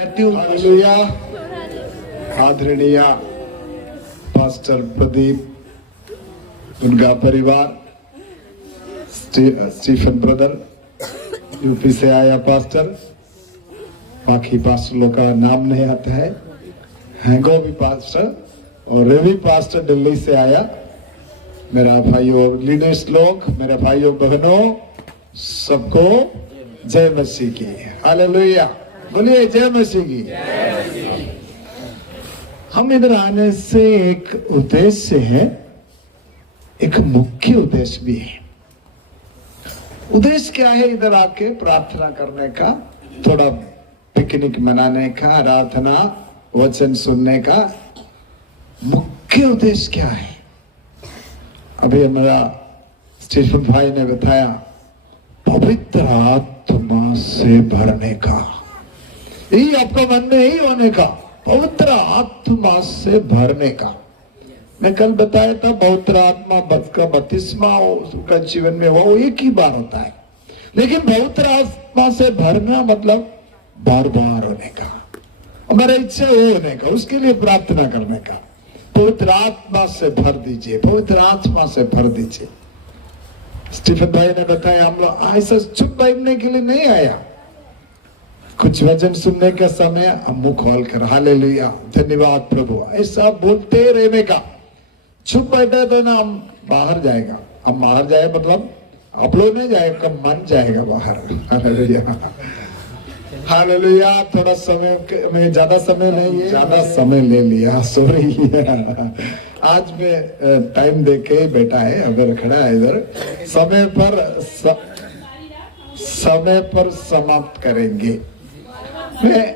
Hallelujah. आदरणीय pastor Pradeep, उनका परिवार, स्टीफन ब्रदर, यूपी से आया पास्टर, बाकी पास्टर लोग का नाम नहीं आता है, हैंगो भी पास्टर और रवि पास्टर दिल्ली से आया। मेरा भाइयों लीडर्स लोग, मेरे भाइयों बहनों, सबको जय मसीह की। हालेलुया, बोलिए जय मसीह की। हम इधर आने से एक उद्देश्य है, एक मुख्य उद्देश्य भी है। उद्देश्य क्या है? इधर आके प्रार्थना करने का, थोड़ा पिकनिक मनाने का, आराधना वचन सुनने का मुख्य उद्देश्य क्या है? अभी हमारा स्टीफन भाई ने बताया, पवित्र आत्मा से भरने का, यही आपका मन में यही होने का, पवित्र आत्मा से भरने का। मैं कल बताया था, पवित्र आत्मा का बपतिस्मा उसका जीवन में वो एक ही बार होता है, लेकिन पवित्र आत्मा से भरना मतलब बार बार होने का, हमारा इच्छा वो होने का, उसके लिए प्रार्थना करने का। पवित्र आत्मा से भर दीजिए, पवित्र आत्मा से भर दीजिए। स्टीफन भाई ने बताया, हम लोग ऐसा चुप बैठने के लिए नहीं आया, कुछ वचन सुनने का समय हम मुंह खोल कर हालेलुया धन्यवाद प्रभु ऐसा बोलते रहने का। चुप बैठा तो ना हम बाहर जाएगा, हम बाहर जाए मतलब आप लोग नहीं जाएगा, मन जाएगा बाहर। Hallelujah hallelujah. थोड़ा समय में, ज्यादा समय नहीं है, ज्यादा समय ले लिया, सॉरी। आज में टाइम देख के बैठा है, अगर खड़ा है इधर, समय पर समाप्त करेंगे। मैं,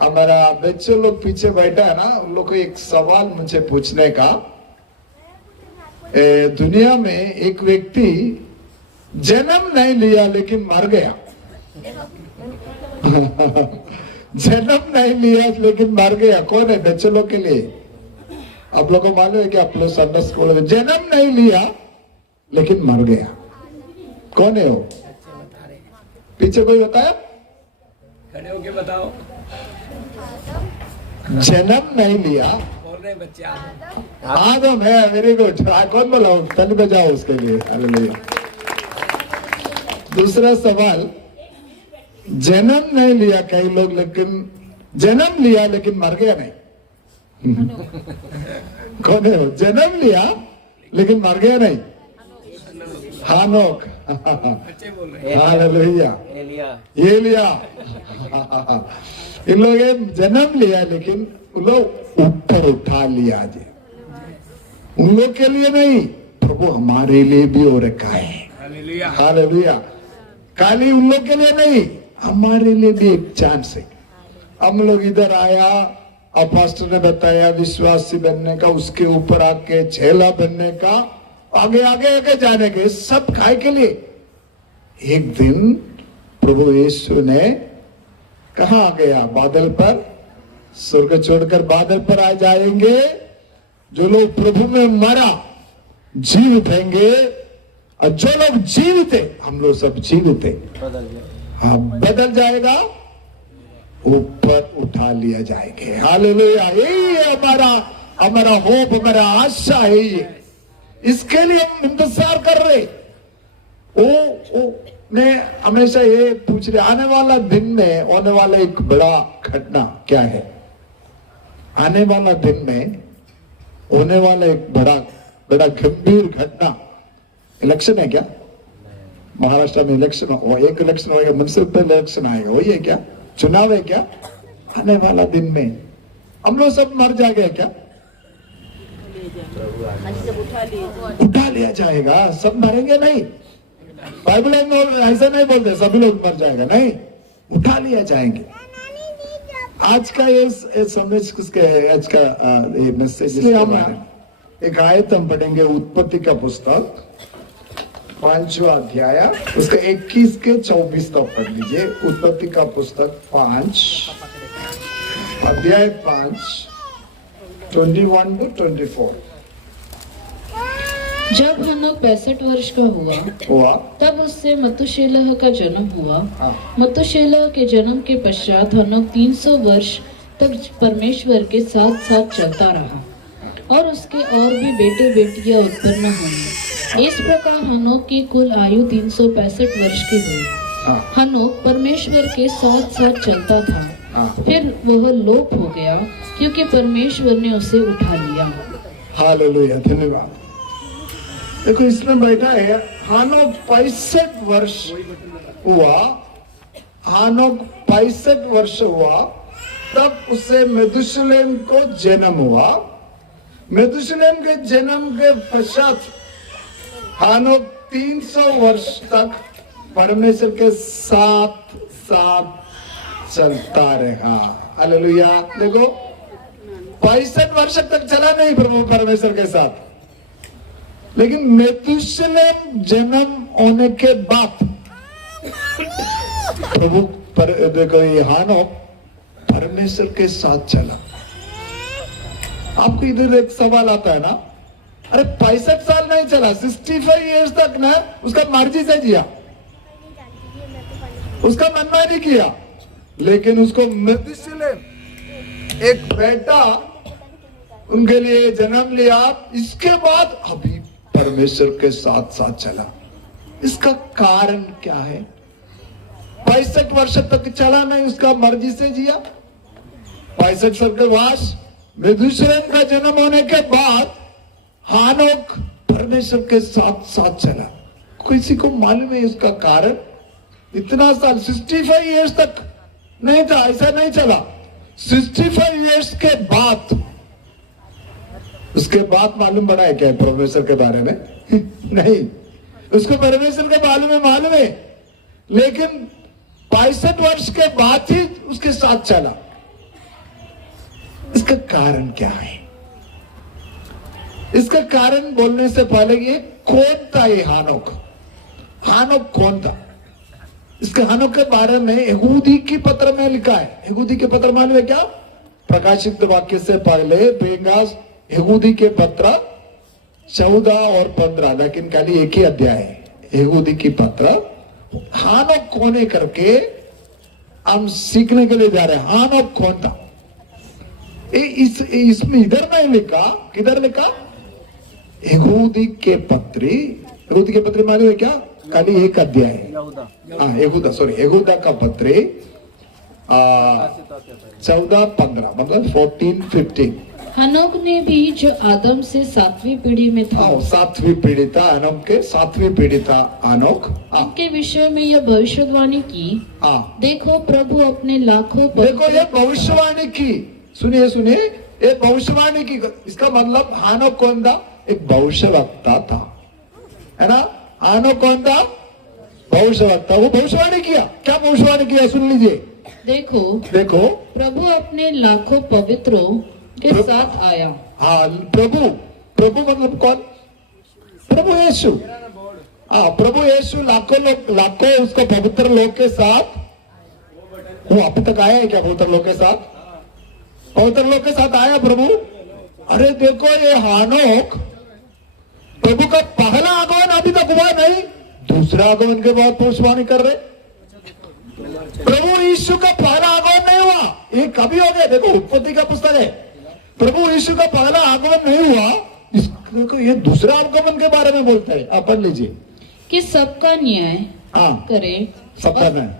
हमारा बच्चे लोग पीछे बैठा है ना, उन लोग को एक सवाल मुझे पूछने का। दुनिया में एक व्यक्ति जन्म नहीं लिया लेकिन मर गया। जन्म नहीं लिया लेकिन मर गया, कौन है? बच्चे लोग के लिए आप लोग को मालूम है कि आप लोग संडे स्कूल में जन्म नहीं लिया लेकिन मर गया, कौन है वो? पीछे कोई बताया? खड़े होके बताओ। जन्म नहीं लिया, बोल रहे बच्चे। हाँ तो मैं, वेरी गुड। कौन बोला? तन बजाओ उसके लिए। हालेलुया। दूसरा सवाल, जन्म नहीं लिया कई लोग, लेकिन जन्म लिया लेकिन मर गया नहीं। कौन है वो? जन्म लिया लेकिन मर गया नहीं। हानोक। बच्चे बोल रहे हैं। हालेलुया। एलिया। इन लोगों ने जन्म लिया लेकिन उन लोग ऊपर उठा लिया। उन लोग के लिए नहीं, प्रभु हमारे लिए भी हो रखा है। Hallelujah hallelujah. खाली उन लोग के लिए नहीं, हमारे लिए भी एक चांस है। हम लोग इधर आया, और पास्टर ने बताया विश्वासी बनने का, उसके ऊपर आके चेला बनने का, आगे आगे आगे जाने के, सब खाए के लिए। एक दिन प्रभु यीशु ने कहा आ गया? बादल पर, स्वर्ग छोड़कर बादल पर आ जाएंगे। जो लोग प्रभु में मरा जीवित रहेंगे, और जो लोग जीवित है, हम लोग सब जीवित है, हाँ बदल जाएगा, ऊपर उठा लिया जाएंगे। हालेलुया। यही है हमारा होप, हमारा आशा है ये, इसके लिए हम इंतजार कर रहे। वो मैं हमेशा ये पूछ रहे, आने वाला दिन में होने वाला एक बड़ा घटना क्या है? आने वाला दिन में होने वाला एक बड़ा गंभीर घटना, इलेक्शन है क्या? महाराष्ट्र में इलेक्शन, एक इलेक्शन होगा, म्युनिसिपल इलेक्शन आएगा, वही है क्या? चुनाव है क्या? आने वाला दिन में हम लोग सब मर जाएंगे क्या? उठा लिया जाएगा। सब मरेंगे नहीं, बाइबल में ऐसा नहीं बोलते सभी लोग मर जाएगा, नहीं, उठा लिया जाएंगे। आज का ये समझ किसके, आज का ये मैसेज, इसलिए हम एक आयत हम पढ़ेंगे, उत्पत्ति का पुस्तक 5वां अध्याय, उसका 21 के 24 तक पढ़ लीजिए। उत्पत्ति का पुस्तक 5 अध्याय 5 21 to 24। जब हनोक 65 वर्ष का हुआ तब उससे मतुशेलह का जन्म हुआ। हाँ। मतुशेलह के जन्म के पश्चात हनोक 300 वर्ष तक परमेश्वर के साथ साथ चलता रहा और उसके और भी बेटे बेटियां उत्पन्न हुई। इस प्रकार हनोक की कुल आयु 365 वर्ष की हुई। हाँ। हनोक परमेश्वर के साथ साथ चलता था। हाँ। फिर वह लोप हो गया क्योंकि परमेश्वर ने उसे उठा लिया। हालेलुया, धन्यवाद। देखो इसमें बैठा है हानोक 65 वर्ष हुआ, हानोक 65 वर्ष हुआ तब उसे मेथुशेलह को जन्म हुआ। मेथुशेलह के जन्म के पश्चात हानोक 300 वर्ष तक परमेश्वर के साथ साथ चलता रहा। हालेलुया। देखो 65 वर्ष तक चला नहीं प्रभु परमेश्वर के साथ, लेकिन मेथुशेलह जन्म होने के बाद प्रभु पर देखो ये हानोक परमेश्वर के साथ चला। आपको इधर एक सवाल आता है ना, अरे 65 साल नहीं चला, 65 इयर्स तक ना उसका मर्जी से जिया, उसका मनमानी किया, लेकिन उसको मेथुशेलह एक बेटा उनके लिए जन्म लिया। इसके बाद अभी परमेश्वर के साथ साथ चला। इसका कारण क्या है? 65 वर्ष तक चला नहीं, उसका मर्जी से जिया। 65 वर्ष के बाद मेथुशेलह का जन्म होने के बाद हानोक परमेश्वर के साथ साथ चला। किसी को मालूम है इसका कारण? इतना साल 65 इयर्स तक नहीं था, ऐसा नहीं चला। 65 इयर्स के बाद, उसके बाद मालूम पड़ा है क्या परमेश्वर के बारे में? नहीं, उसको परमेश्वर के बारे में मालूम है, लेकिन 65 वर्ष के बाद ही उसके साथ चला। इसका कारण क्या है? इसका कारण बोलने से पहले ये कौन था ये हानोक? हानोक कौन था? इसके हानोक के बारे में यहूदी की पत्र में लिखा है। यहूदी के पत्र मालूम है क्या? प्रकाशित वाक्य से पहले बेंगास यहूदी के पत्र 14 और 15, लेकिन खाली एक ही अध्याय है यहूदी की पत्र। हानोक कौन है करके हम सीखने के लिए जा रहे हैं। हानोक कौन था? इसमें इधर नहीं लिखा, किधर लिखा? यहूदी के पत्री। यहूदी के पत्री मालूम है क्या? खाली एक अध्याय है। यहूदा का पत्री 14-15 मतलब 14-15। हनोक ने भी जो आदम से 7वीं पीढ़ी में था, 7वीं पीढ़ी था हनोक के, 7वीं पीढ़ी था हनोक। इनके विषय में यह भविष्यवाणी की, देखो प्रभु अपने लाखों देखो ये भविष्यवाणी की, सुनिए सुनिए, ये भविष्यवाणी की। इसका मतलब हानोक कौन था? एक भविष्यवक्ता था, है ना? हानोक कौन था? भविष्यवक्ता। वो भविष्यवाणी किया। क्या भविष्यवाणी किया? सुन लीजिए। देखो देखो प्रभु अपने लाखों पवित्रों के साथ आया। हाँ, प्रभु, प्रभु मतलब कौन? प्रभु यीशु। हाँ, प्रभु यीशु लाखों उसको पवित्र लोग के साथ, वो अब तक आया है क्या पवित्र लोग के साथ? पवित्र लोग के साथ आया प्रभु। अरे देखो ये हानोक प्रभु का पहला आगमन अभी तक हुआ नहीं, दूसरा आगमन के बाद भविष्यवाणी कर रहे। प्रभु यीशु का पहला आगमन नहीं हुआ, ये कभी हो गया? देखो उत्पत्ति का पुस्तक है, प्रभु यीशु का पहला आगमन नहीं हुआ, इसको ये दूसरा आगमन के बारे में बोलता है। आप पढ़ लीजिए कि सबका न्याय करे, सबका न्याय,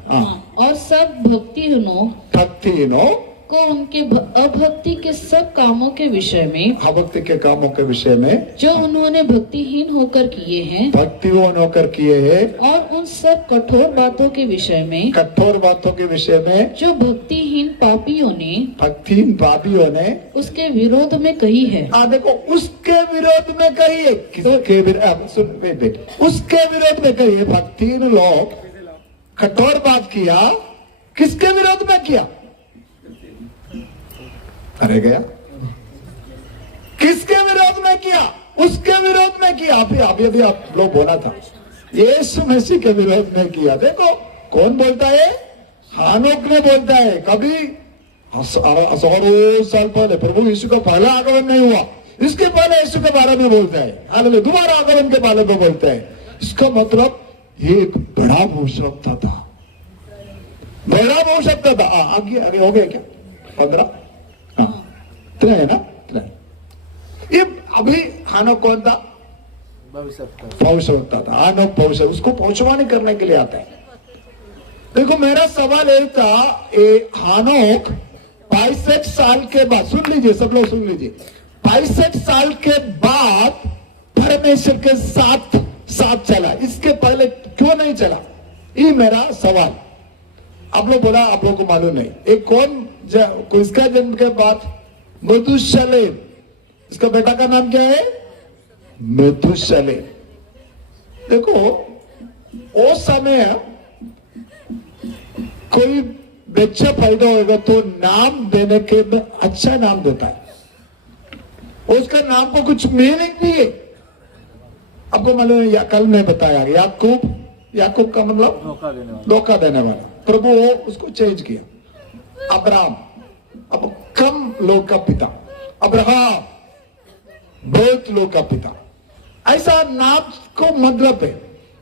और सब भक्तिहीनों को उनके अभक्ति के सब कामों के विषय में, अभक्ति के कामों के विषय में जो उन्होंने भक्तिहीन होकर किए हैं, भक्तिहीन होकर किए हैं, और उन सब कठोर बातों के विषय में, कठोर बातों के विषय में जो भक्तिहीन पापियों ने उसके विरोध में कही है। देखो उसके विरोध में कही है। किसके विरोध? उसके विरोध में कही है। भक्तिहीन लोग कठोर बात किया, किसके विरोध में किया? अरे गया, किसके विरोध में किया? उसके विरोध में किया। अभी आप लोग बोला था यीशु मसीह के विरोध में किया। देखो कौन बोलता है? हानोक ने बोलता है। कभी 100 साल पहले प्रभु यीशु का पहला आगमन नहीं हुआ, इसके पहले यीशु के बारे में बोलता है, हालेलुया, दोबारा आगमन के बारे में बोलता है। इसका मतलब ये एक बड़ा भविष्यवक्ता था, बड़ा भविष्यवक्ता था। आगे आगे हो गया क्या? 15 इतना है ना, इतना है। ये अभी हानोक कौन था? भविष्यवक्ता था। हानोक भविष्य, उसको भविष्यवाणी करने के लिए आता है। देखो मेरा सवाल ये था, हानोक 62 साल के बाद, सुन लीजिए सब लोग सुन लीजिए, 62 साल के बाद परमेश्वर के साथ चला, इसके पहले क्यों नहीं चला? ये मेरा सवाल। आप लोग बोला आप लोग को मालूम नहीं। एक किसका जन्म के बाद? मधुशलेम। इसका बेटा का नाम क्या है? मधुशलेम। देखो वो समय कोई बच्चा पैदा होगा तो नाम देने के में अच्छा नाम देता है, उसका नाम को कुछ मीनिंग भी है। आपको मालूम है, कल मैं बताया, याकूब का मतलब धोखा देने वाला। प्रभु वो उसको चेंज किया। अब्राहम, अब कम लोग का पिता, अब्राहम बहुत लोग का पिता, ऐसा नाम को मतलब है।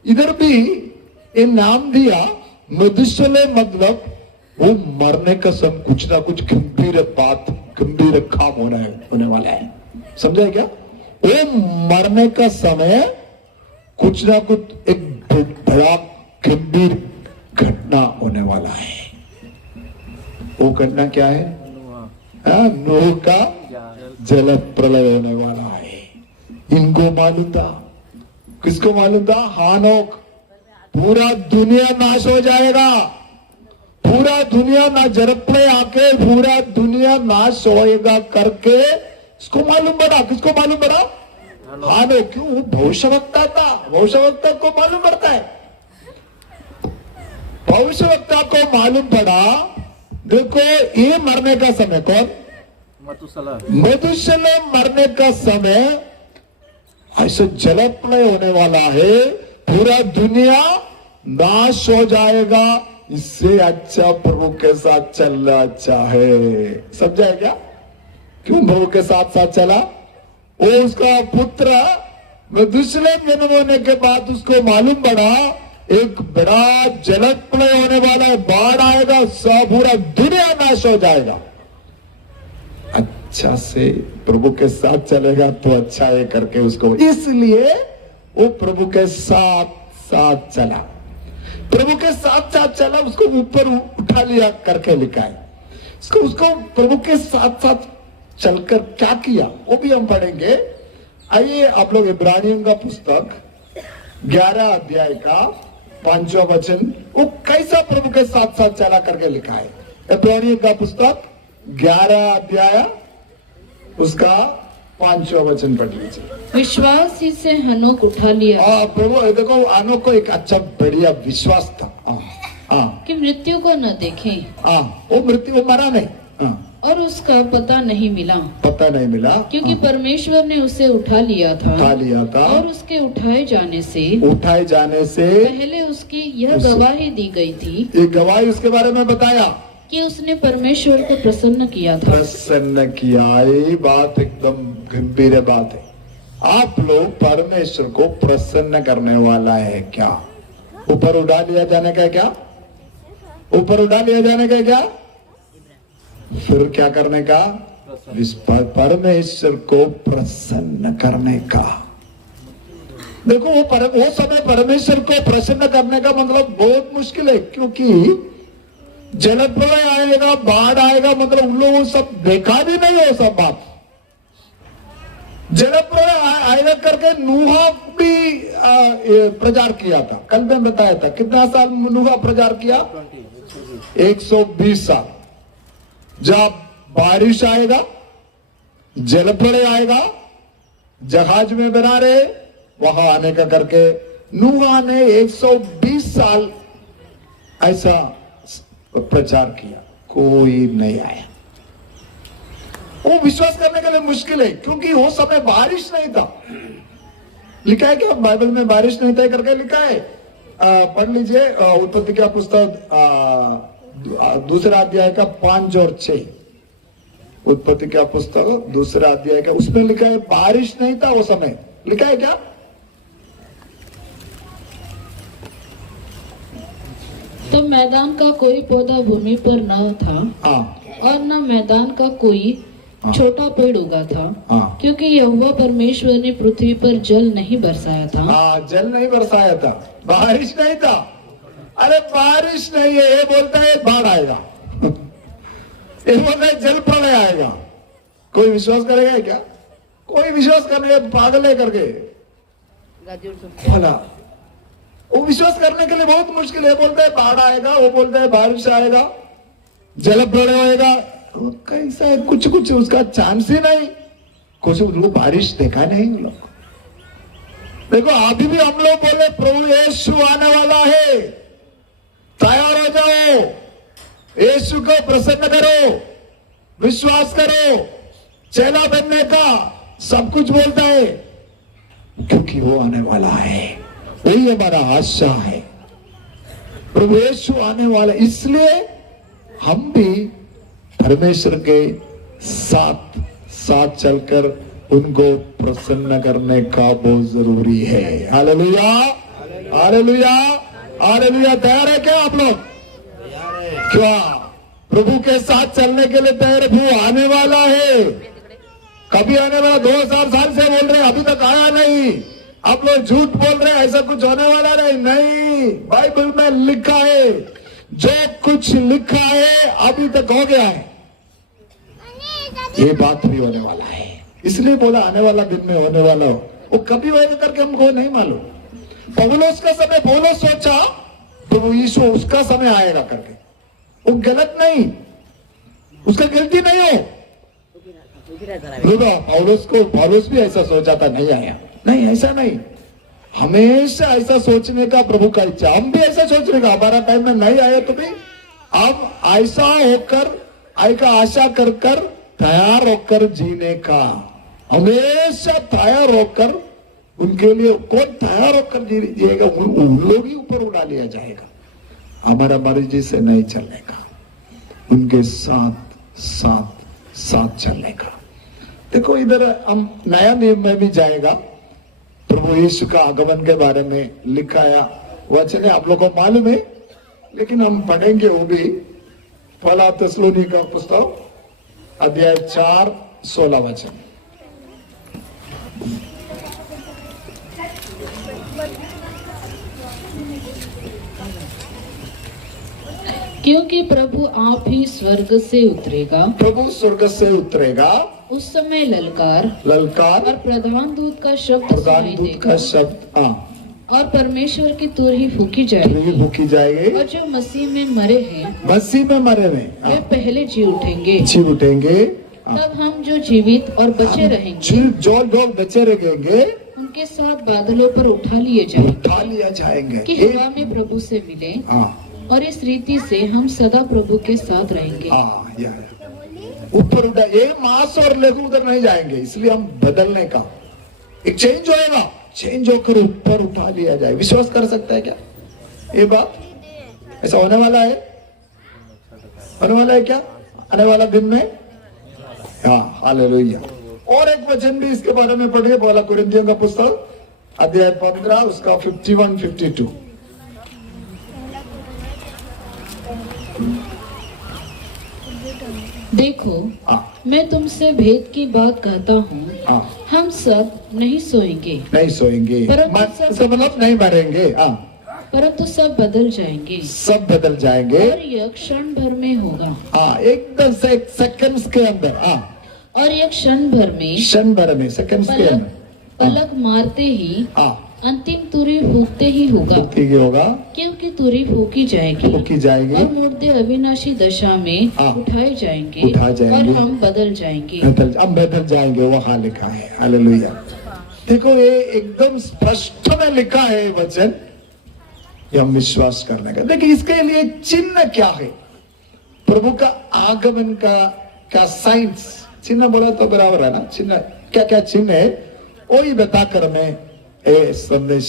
इधर भी ये नाम दिया मधुशलेम, मतलब वो मरने का समय कुछ ना कुछ गंभीर बात, गंभीर काम होने वाला है। समझा क्या? वो मरने का समय कुछ ना कुछ एक बड़ा गंभीर घटना होने वाला है। वो घटना क्या है? नूह का जल प्रलय होने वाला है। इनको मालूम था। किसको मालूम था? हानोक। पूरा दुनिया नाश हो जाएगा, पूरा दुनिया ना जल प्रलय आके पूरा दुनिया नाश होएगा करके इसको मालूम पड़ा। किसको मालूम पड़ा? हानोक। क्यों? वो भविष्यवक्ता था, भविष्यवक्ता को मालूम पड़ता है। भविष्यवक्ता को मालूम पड़ा। देखो ये मरने का समय कौन? मधुशलेम मरने का समय, ऐसे जल प्रलय होने वाला है, पूरा दुनिया नाश हो जाएगा। इससे अच्छा प्रभु के साथ चलना अच्छा है। समझा क्या? क्यों प्रभु के साथ चला? वो उसका पुत्र मधुशलेम जन्म होने के बाद उसको मालूम पड़ा एक बड़ा जल प्रलय होने वाला है, बाढ़ आएगा, सब पूरा दुनिया नाश हो जाएगा। अच्छा से प्रभु के साथ चलेगा तो अच्छा है करके उसको, इसलिए वो प्रभु के साथ चला। प्रभु के साथ चला, उसको ऊपर उठा लिया करके लिखा है। उसको प्रभु के साथ चलकर क्या किया वो भी हम पढ़ेंगे। आइए आप लोग इब्रानियों का पुस्तक 11 अध्याय का 5वां वचन, वो कैसा प्रभु के साथ चला करके लिखा है। इब्रानियों का पुस्तक 11 अध्याय उसका 5वां वचन पढ़ लीजिए। विश्वास ही से हनोक उठा लिया। प्रभु देखो हनोक को एक अच्छा बढ़िया विश्वास था कि मृत्यु को न देखे। वो मरा नहीं। और उसका पता नहीं मिला क्योंकि परमेश्वर ने उसे उठा लिया था और उसके उठाए जाने से पहले उसकी यह गवाही दी गई थी। ये गवाही उसके बारे में बताया कि उसने परमेश्वर को प्रसन्न किया था। प्रसन्न किया, ये बात एकदम गंभीर बात है। आप लोग परमेश्वर को प्रसन्न करने वाला है क्या? ऊपर उड़ा लिया जाने का क्या? ऊपर उड़ा लिया जाने का क्या? फिर क्या करने का? परमेश्वर को प्रसन्न करने का। देखो वो समय परमेश्वर को प्रसन्न करने का मतलब बहुत मुश्किल है, क्योंकि जल प्रलय आएगा, बाढ़ आएगा, मतलब उन लोगों सब देखा भी नहीं हो सब बात। जल प्रलय आएगा करके नूहा भी प्रचार किया था। कल मैं बताया था कितना साल नूहा प्रचार किया? 120 साल। जब बारिश आएगा, जल प्रलय आएगा, जहाज में बना रहे वहां आने का करके नूहा ने 120 साल ऐसा प्रचार किया, कोई नहीं आया। वो विश्वास करने के लिए मुश्किल है, क्योंकि वो समय बारिश नहीं था। लिखा है क्या बाइबल में? बारिश नहीं था करके लिखा है। पढ़ लीजिए उत्पत्ति का पुस्तक 2 अध्याय का 5 और 6। उत्पत्ति क्या पुस्तक दूसरा अध्याय का, उसमें लिखा है बारिश नहीं था वो समय, लिखा है क्या? तो मैदान का कोई पौधा भूमि पर न था हाँ और न मैदान का कोई छोटा पेड़ उगा था, हाँ क्योंकि यहोवा परमेश्वर ने पृथ्वी पर जल नहीं बरसाया था। हाँ, जल नहीं बरसाया था, बारिश नहीं था। अरे बारिश नहीं है, ये बोलता है बाढ़ आएगा ये बोलता है जल प्रलय आएगा। कोई विश्वास करेगा क्या? कोई विश्वास करने पागल है करके भला, वो विश्वास करने के लिए बहुत मुश्किल है। बोलता है बाढ़ आएगा, वो बोलता है बारिश आएगा, जल प्रलय होएगा। कैसा है? कुछ उसका चांस ही नहीं। कुछ लोग बारिश देखा नहीं लोग। देखो अभी भी हम लोग बोले प्रभु यीशु आने वाला है, तैयार हो जाओ, यीशु को प्रसन्न करो, विश्वास करो, चेला बनने का सब कुछ बोलता है, क्योंकि वो आने वाला है। वही हमारा आशा है, प्रभु यीशु आने वाला। इसलिए हम भी परमेश्वर के साथ साथ चलकर उनको प्रसन्न करने का बहुत जरूरी है। Hallelujah, hallelujah, hallelujah. तैयार है क्या आप लोग? क्या प्रभु के साथ चलने के लिए तैयार? वो आने वाला है, कभी आने वाला। 2000 साल से बोल रहे हैं, अभी तक आया नहीं। आप लोग झूठ बोल रहे हैं, ऐसा कुछ होने वाला नहीं। बाइबल में लिखा है, जो कुछ लिखा है अभी तक हो गया है, ये बात भी होने वाला है। इसलिए बोला आने वाला दिन में होने वाला हो। वो कभी होगा करके हमको नहीं मालूम। पौलुस का समय पौलुस सोचा तो यीशु उसका समय आएगा करके, वो गलत नहीं, उसका गलती नहीं हो। पौलुस भी ऐसा सोचा था, नहीं आया। नहीं, ऐसा नहीं, हमेशा ऐसा सोचने का प्रभु का इच्छा। हम भी ऐसा सोचने का, हमारा टाइम में नहीं आया तो भी अब ऐसा होकर ऐसा आशा कर कर तैयार होकर जीने का, हमेशा तैयार होकर उनके लिए। कौन तैयार होकर जिएगा? उन लोग ही ऊपर उड़ा लिया जाएगा। हमारा मर्जी से नहीं चलने का, उनके साथ साथ साथ चलने का। देखो इधर हम नया नियम में भी जाएगा, प्रभु यीशु का आगमन के बारे में लिखा है वचन है, आप लोगों को मालूम है, लेकिन हम पढ़ेंगे वो भी। पहला थिस्सलुनीके का पुस्तक अध्याय 4:16 वचन। क्योंकि प्रभु आप ही स्वर्ग से उतरेगा, प्रभु स्वर्ग से उतरेगा, उस समय ललकार ललकार और प्रधान दूत का शब्द प्रधान सुनाई दूत देगा, का शब्द, हाँ, और परमेश्वर की तुरही फूकी जाएगी, फूकी जाएगी। और जो मसीह में मरे हैं, मसीह में मरे हुए वे पहले जी उठेंगे। जी उठेंगे। तब हम जो जीवित और बचे रहेंगे, जो लोग बचे रहेंगे, उनके साथ बादलों पर उठा लिए जाएंगे, उठा लिया जाएंगे कि हवा में प्रभु से मिले, हाँ, और इस रीति से हम सदा प्रभु के साथ रहेंगे। हाँ, ऊपर उठा। ये मांस और लहू उधर नहीं जाएंगे, इसलिए हम बदलने का एक चेंज होएगा, चेंज होकर ऊपर उठा लिया जाए। विश्वास कर सकता है क्या ये बात? ऐसा होने वाला है, होने वाला है क्या आने वाला दिन में? हाँ, हालेलुया। और एक वचन भी इसके बारे में पढ़िए, पहला कुरिन्थियों का पुस्तक अध्याय 15 उसका 51-52। देखो, मैं तुमसे भेद की बात कहता हूँ, हम सब नहीं सोएंगे, नहीं सोएंगे, सब मतलब नहीं मरेंगे, परंतु सब बदल जाएंगे, सब बदल जाएंगे, और यह क्षण भर में होगा। एकदम से सेकंड्स के अंदर, और यह क्षण भर में, सेकंड्स के अंदर, पलक मारते ही, अंतिम तुरही फूकते ही होगा, क्योंकि तुरही फूकी जाएगी, और मुर्दे अविनाशी दशा में उठाए जाएंगे, और हम बदल जाएंगे, हम बदल जाएंगे। वहाँ लिखा है, हालेलुया। देखो ये एकदम स्पष्ट में लिखा है वचन, ये हम विश्वास करने का। देखिए इसके लिए चिन्ह क्या है? प्रभु का आगमन का क्या साइंस? चिन्ह बोला तो बराबर है ना, चिन्ह क्या क्या चिन्ह है वही बताकर मैं संदेश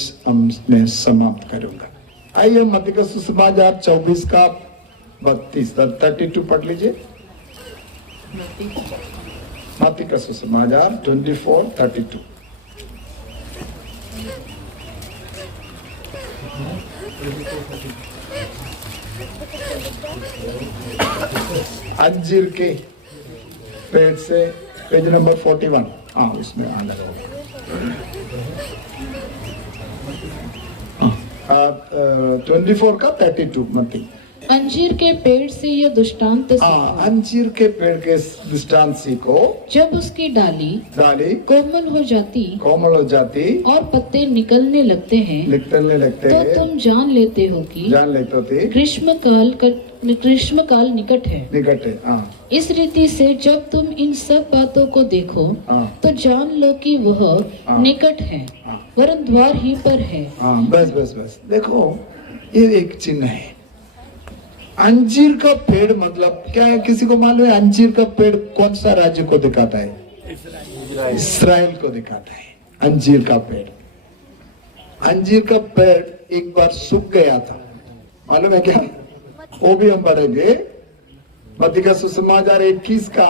मैं समाप्त करूंगा। आइए मत्ती का सुसमाचार 24 का 32 32 पढ़ लीजिए। मत्ती का सुसमाचार 24:32। अंजीर के पेड़ से पेज नंबर 41। हाँ, उसमें आ लगा 24 का 32 मत्ती। अंजीर के पेड़ से यह दृष्टांत सीखो। अंजीर के पेड़ के दृष्टांत सीखो। जब उसकी डाली कोमल हो जाती और पत्ते निकलने लगते हैं तो तुम जान लेते हो कि ग्रीष्म काल निकट है। इस रीति से जब तुम इन सब बातों को देखो तो जान लो कि वह निकट है, वरन द्वार ही पर है। बस देखो, ये एक चिन्ह है। अंजीर का पेड़ मतलब क्या है? किसी को मालूम है अंजीर का पेड़ कौन सा राज्य को दिखाता है? इस्राएल को दिखाता है। अंजीर का पेड़ एक बार सूख गया था, मालूम है क्या? वो भी हम पढ़ेंगे। मत्ती का सुसमाचार 21 का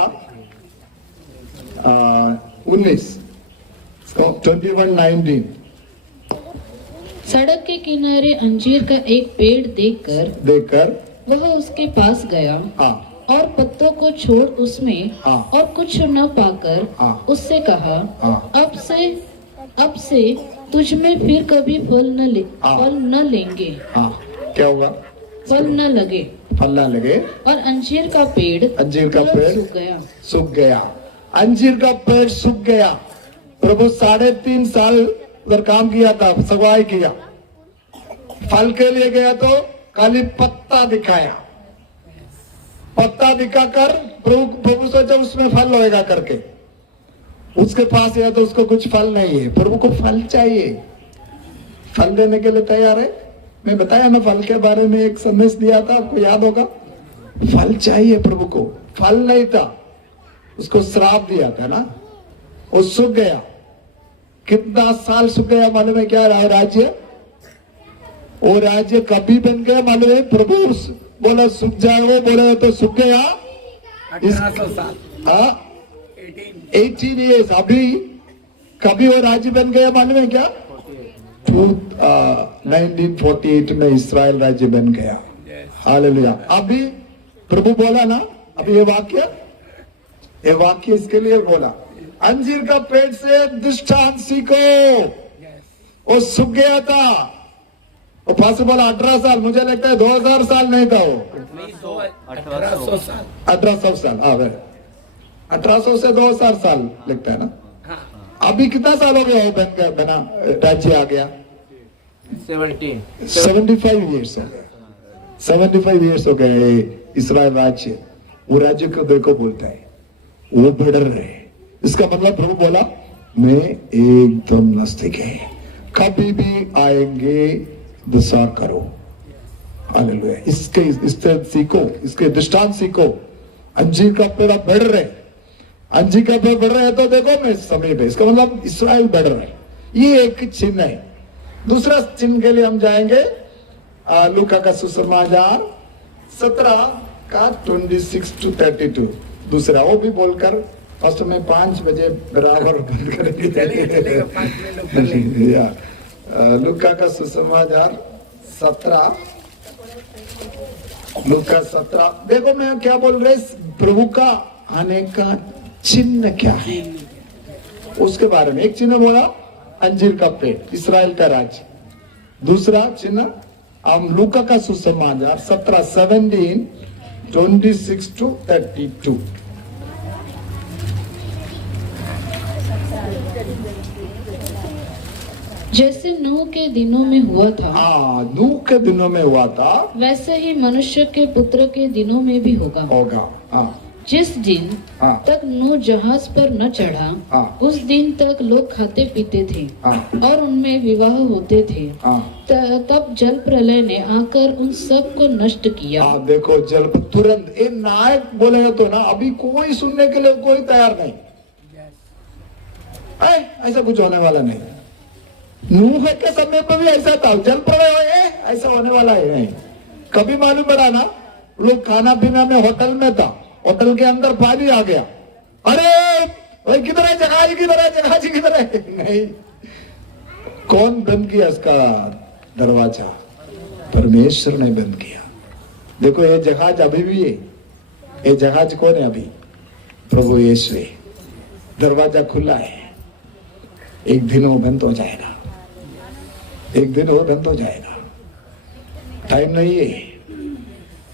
19 21:19। सड़क के किनारे अंजीर का एक पेड़ देखकर वह उसके पास गया और पत्तों को छोड़ उसमें और कुछ न पाकर उससे कहा, अब से तुझ में फिर कभी फल न लेंगे। क्या होगा? फल न लगे। और अंजीर का पेड़ सूख गया। अंजीर का पेड़ सूख गया। प्रभु 3.5 साल उधर काम किया था, सगवाई किया, फल के लिए गया तो खाली पत्ता दिखाकर प्रभु सोचा उसमें फल होएगा करके उसके पास गया तो उसको कुछ फल नहीं है। प्रभु को फल चाहिए, फल देने के लिए तैयार है। मैं बताया ना, फल के बारे में एक संदेश दिया था, आपको याद होगा। फल चाहिए प्रभु को, फल नहीं था, उसको श्राप दिया था ना, वो सूख गया। कितना साल सूख गया मालूम है क्या? राज्य, वो राज्य कभी बन गया मालूम है? प्रभु बोला सूख जाओ, बोला तो सूख गया। 1800 साल। 18 years। अभी कभी वो राज्य बन गया मालूम है क्या? 1948 में इस्राएल राज्य बन गया। हालेलुया। अभी प्रभु बोला ना, अभी ये वाक्य इसके लिए बोला, अंजीर का पेड़ से दृष्टांत सीखो। वो सूख गया था, वो पास बोला 18 साल, मुझे लगता है 2000 साल नहीं था वो, 1800 साल। 1800 साल। 1800 से 2000 साल लगता है ना। अभी कितना साल हो गया वो बना राज्य आ गया? 75 years हो गए। 75 years हो गए इस्राएल राज्य। वो राज्य को देखो बोलता है वो बढ़ रहे। इसका मतलब प्रभु बोला मैं एकदम नजदीक है, कभी भी आएंगे, इंतजार करो। हालेलुया। इससे सीखो, इसके दृष्टांत सीखो। अंजीर का पेड़ बढ़ रहे, अंजीर का पेड़ बढ़ रहे हैं तो देखो मैं समय पे, इसका मतलब इस्राएल बढ़ रहे। ये एक चिन्ह है। दूसरा चिन्ह के लिए हम जाएंगे लूका का सुसमाचार 17 का 26 to 32। दूसरा वो भी बोलकर फर्स्ट में 5 बजे बराबर बंद करेंगे। लूका का सुसमाचार 17 लूका 17। देखो मैं क्या बोल रहे, प्रभु का आने का चिन्ह क्या है उसके बारे में। एक चिन्ह बोला अंजीर का पेड़, इस्राएल का राज्य। दूसरा चिन्ह हम लूका का सुसमाचार 17 26 to 32। जैसे नूह के दिनों में हुआ था, नूह के दिनों में हुआ था, वैसे ही मनुष्य के पुत्र के दिनों में भी होगा। जिस दिन तक नूह जहाज पर न चढ़ा, उस दिन तक लोग खाते पीते थे और उनमें विवाह होते थे। तब जल प्रलय ने आकर उन सब को नष्ट किया। देखो जल तुरंत एक नायक बोलेगा तो ना, अभी कोई सुनने के लिए कोई तैयार नहीं। ऐसा कुछ होने वाला नहीं। नूह के समय पर भी ऐसा था, जल प्रलय ऐसा होने वाला है नहीं। कभी मालूम पड़ा ना, लोग खाना पीना में होटल में था, होटल के अंदर पानी आ गया, अरे भाई किधर है जगह जी, किधर है जगह जी, किधर है? नहीं, कौन बंद किया इसका दरवाजा? परमेश्वर ने बंद किया। देखो ये जहाज अभी भी है, ये जहाज कौन है? अभी प्रभु यीशु है। दरवाजा खुला है, एक दिन वो बंद हो जाएगा, एक दिन वो बंद हो जाएगा। टाइम नहीं है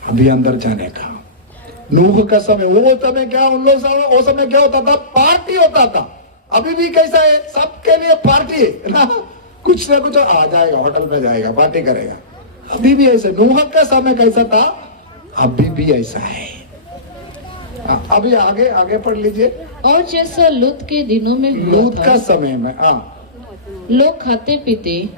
अभी अंदर जाने का। नूह का समय, वो समय क्या, उन लोग समय, वो समय क्या होता था? पार्टी होता था। अभी भी कैसा है? सबके लिए पार्टी है ना, कुछ ना कुछ आ जाएगा, होटल में जाएगा, पार्टी करेगा। अभी भी ऐसे। नूह का समय कैसा था? अभी भी ऐसा है। अभी आगे आगे पढ़ लीजिए। और जैसा लूत के दिनों में हुआ लूत था, का समय में लोग खाते पीते,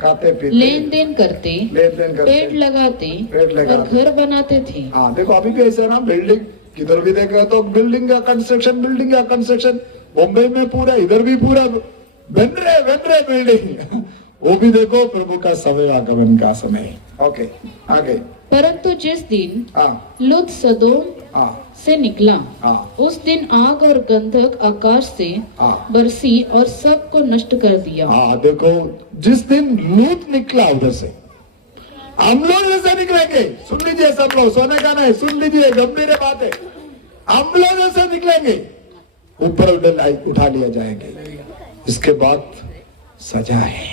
लेन देन करते, पेड़ लगाते और घर बनाते थे। हाँ देखो अभी भी ऐसा ना, बिल्डिंग किधर भी देखेगा तो बिल्डिंग का कंस्ट्रक्शन, बिल्डिंग का कंस्ट्रक्शन। मुंबई में पूरा, इधर भी पूरा बन रहे बिल्डिंग। वो भी देखो प्रभु का समय, आगमन का समय। ओके आगे। परंतु जिस दिन हाँ लूत सदोम हाँ से निकला, हाँ उस दिन आग और गंधक आकाश से हाँ बरसी और सबको नष्ट कर दिया। हाँ देखो, जिस दिन लूत निकला उधर से, हम लोग जैसे निकलेंगे, सुन लीजिए सब लोग, सोने का नहीं, सुन लीजिए, गंभीर बात है। हम लोग जैसे निकलेंगे, ऊपर उठा लिया जाएंगे। इसके बाद सजा है,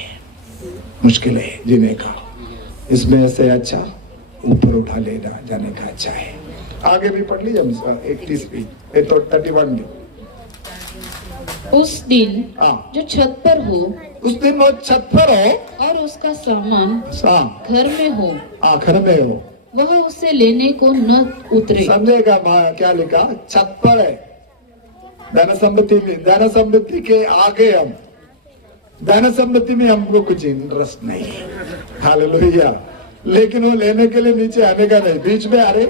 मुश्किल है जीने का। इसमें से अच्छा ऊपर उठा ले जाने का अच्छा है। आगे भी पढ़ लीजिए, 31 भी, तो 31 भी। उस दिन हाँ, जो छत पर हो, उस दिन वो छत पर हो और उसका सामान घर में हो, आखिर में हो, वह उसे लेने को न उतरे। समझेगा क्या लिखा? छत पर है, धन समृद्धि के आगे हम, धन समृद्धि में हमको कुछ इंटरेस्ट नहीं है, हालेलुया। लेकिन वो लेने के लिए नीचे आने का नहीं, बीच में आ रहे,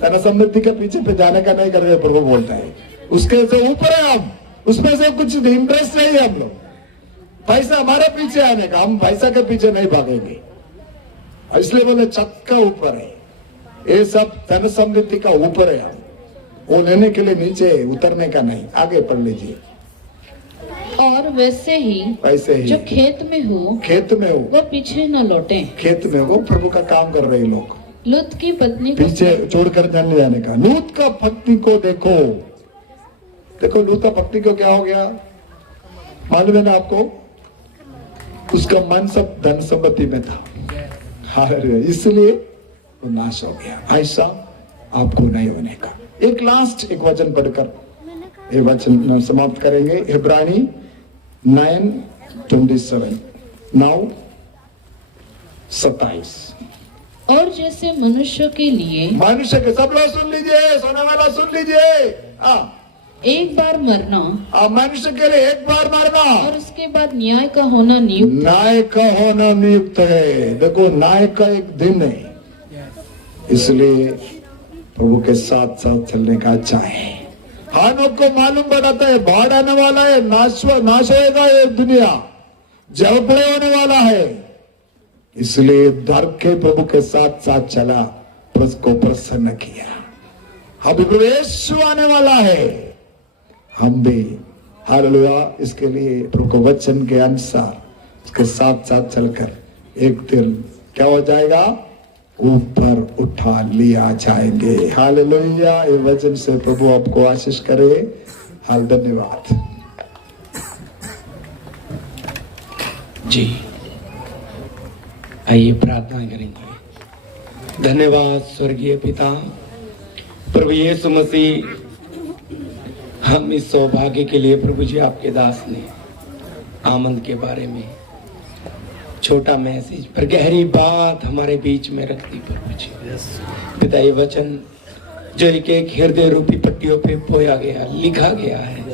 धन समृद्धि के पीछे पे जाने का नहीं कर रहे, प्रभु बोलता है। उसके से ऊपर है हम, उसमें से कुछ इंटरेस्ट नहीं है हम लोग। पैसा हमारे पीछे आने का, हम पैसा के पीछे नहीं भागेंगे, इसलिए बोले छत का ऊपर है। ये सब धन समृद्धि का ऊपर है, हम वो लेने के लिए नीचे उतरने का नहीं। आगे पढ़ लीजिए। और वैसे ही जो खेत में हो वह पीछे न लौटे। खेत में वो प्रभु का काम कर रहे लोग, लूत की पत्नी को पीछे छोड़कर जाने जाने का। लूत का पत्नी को देखो, देखो लूत का पत्नी को क्या हो गया मालूम है ना आपको? उसका मन सब धन संपत्ति में था, इसलिए वो नाश हो गया। ऐसा आपको नहीं होने का। एक लास्ट एक वचन पढ़कर ये वचन समाप्त करेंगे। इब्रानी 9:27 9:27। और जैसे मनुष्य के लिए, मनुष्य के, सब लोग सुन लीजिए, सोने वाला सुन लीजिए, एक बार मरना, मनुष्य के लिए एक बार मरना और उसके बाद न्याय का होना नियुक्त, न्याय का होना नियुक्त है। देखो न्याय का एक दिन है, इसलिए प्रभु के साथ साथ चलने का अच्छा है। हानोक को मालूम पड़ता है बाढ़ आने वाला है, नाश होएगा ये दुनिया, जलप्रलय होने वाला है, इसलिए डर के प्रभु के साथ साथ चला, को प्रसन्न किया। अभी प्रभु यीशु आने वाला है, हम भी हालेलुया इसके लिए प्रभु के वचन के अनुसार उसके साथ साथ चलकर एक दिन क्या हो जाएगा? ऊपर उठा लिया जाएंगे। हालेलुया। ये वचन से प्रभु आपको आशीष करे। हाल धन्यवाद जी। आइए प्रार्थना करेंगे। धन्यवाद स्वर्गीय पिता प्रभु यीशु मसीह, हम इस सौभाग्य के लिए प्रभु जी आपके दास ने आमंद के बारे में छोटा मैसेज पर गहरी बात हमारे बीच में रख दी प्रभु जी। पिता ये वचन जो एक एक हृदय रूपी पट्टियों पे बोया गया, लिखा गया है,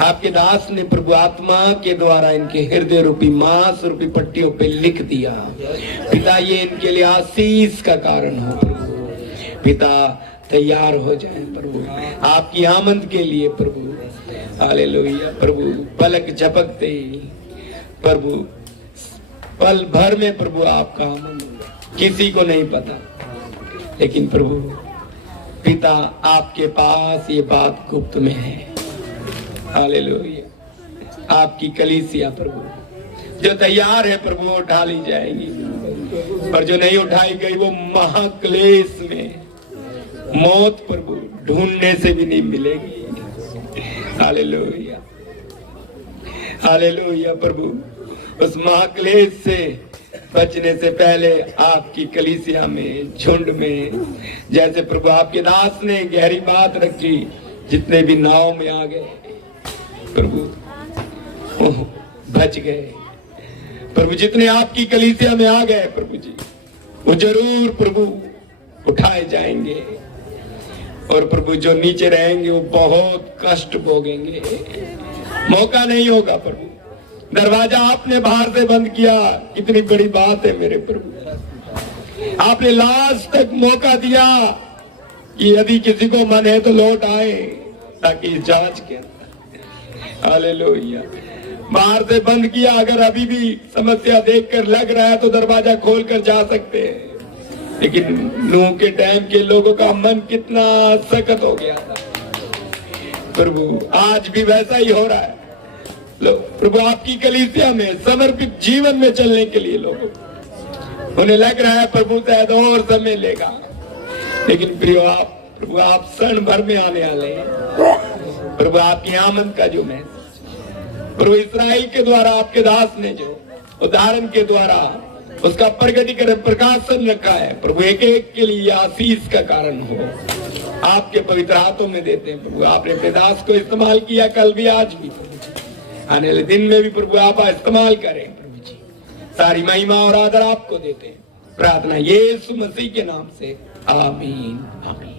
आपके दास ने प्रभु आत्मा के द्वारा इनके हृदय रूपी मांस रूपी पट्टियों पे लिख दिया। पिता ये इनके लिए आशीष का कारण हो प्रभु। पिता तैयार हो जाए प्रभु आपकी आमद के लिए प्रभु। हालेलुया प्रभु। पलक झपकते प्रभु, पल भर में प्रभु आपका आमद किसी को नहीं पता, लेकिन प्रभु पिता आपके पास ये बात गुप्त में है। हालेलुया। आपकी कलीसिया प्रभु जो तैयार है प्रभु वो उठा ली जाएगी, और जो नहीं उठाई गई वो महाक्लेश में मौत प्रभु ढूंढने से भी नहीं मिलेगी। Hallelujah, hallelujah. प्रभु उस महाक्लेश से बचने से पहले आपकी कलीसिया में, झुंड में, जैसे प्रभु आपके दास ने गहरी बात रखी, जितने भी नाव में आ गए प्रभु वो बच गए। प्रभु जितने आपकी कलीसिया में आ गए प्रभु जी, वो जरूर प्रभु उठाए जाएंगे, और प्रभु जो नीचे रहेंगे वो बहुत कष्ट भोगेंगे। मौका नहीं होगा प्रभु। दरवाजा आपने बाहर से बंद किया, कितनी बड़ी बात है मेरे प्रभु। आपने लास्ट तक मौका दिया कि यदि किसी को मन है तो लौट आए, ताकि इस जांच के अंदर। हालेलुया। बाहर से बंद किया, अगर अभी भी समस्या देखकर लग रहा है तो दरवाजा खोलकर जा सकते हैं, लेकिन नूह के टाइम के लोगों का मन कितना सख्त हो गया था प्रभु। आज भी वैसा ही हो रहा है। प्रभु आपकी कलीसिया में समर्पित जीवन में चलने के लिए लोगों उन्हें लग रहा है प्रभु शायद और समय लेगा, लेकिन प्रभु आप क्षण भर में आने वाले हैं। प्रभु आपकी आमद का जो मैसेज प्रभु इस्राएल के द्वारा आपके दास ने जो उदाहरण के द्वारा उसका प्रकटीकरण प्रकाशन रखा है प्रभु, एक एक के लिए आशीष का कारण हो। आपके पवित्र हाथों में देते हैं प्रभु। आपने अपने दास को इस्तेमाल किया, कल भी आज भी, आने वाले दिन में भी प्रभु आप इस्तेमाल करें प्रभु जी। सारी महिमा और आदर आपको देते हैं। प्रार्थना यीशु मसीह के नाम से, आमीन, आमीन।